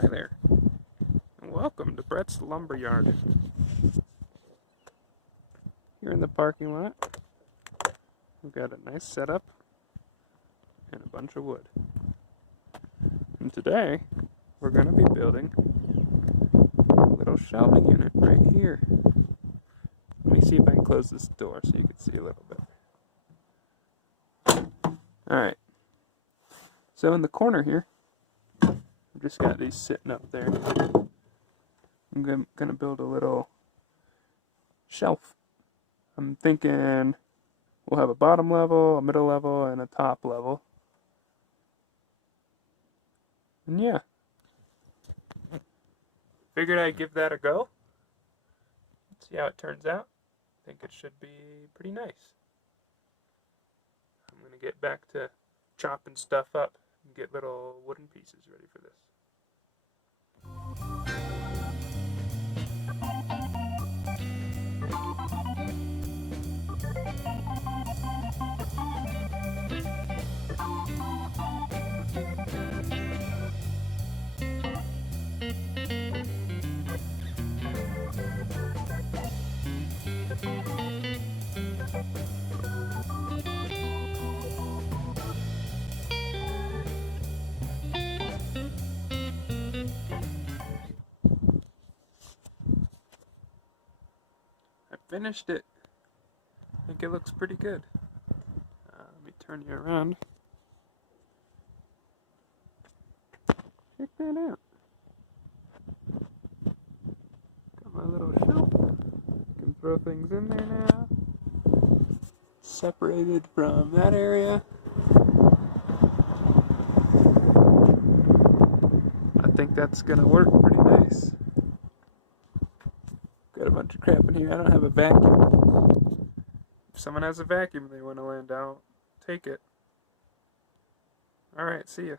Hi there, and welcome to Brett's Lumberyard. Here in the parking lot, we've got a nice setup and a bunch of wood. And today, we're going to be building a little shelving unit right here. Let me see if I can close this door so you can see a little bit. Alright, so in the corner here, I've just got these sitting up there. I'm going to build a little shelf. I'm thinking we'll have a bottom level, a middle level, and a top level. And yeah, figured I'd give that a go. See how it turns out. I think it should be pretty nice. I'm going to get back to chopping stuff up and get little wooden pieces ready for this. I finished it. I think it looks pretty good. Let me turn you around. Check that out. Got my little shelf. Can throw things in there now. Separated from that area. I think that's gonna work pretty nice. Got a bunch of crap in here. I don't have a vacuum. If someone has a vacuum they want to lend out, take it. Alright, see ya.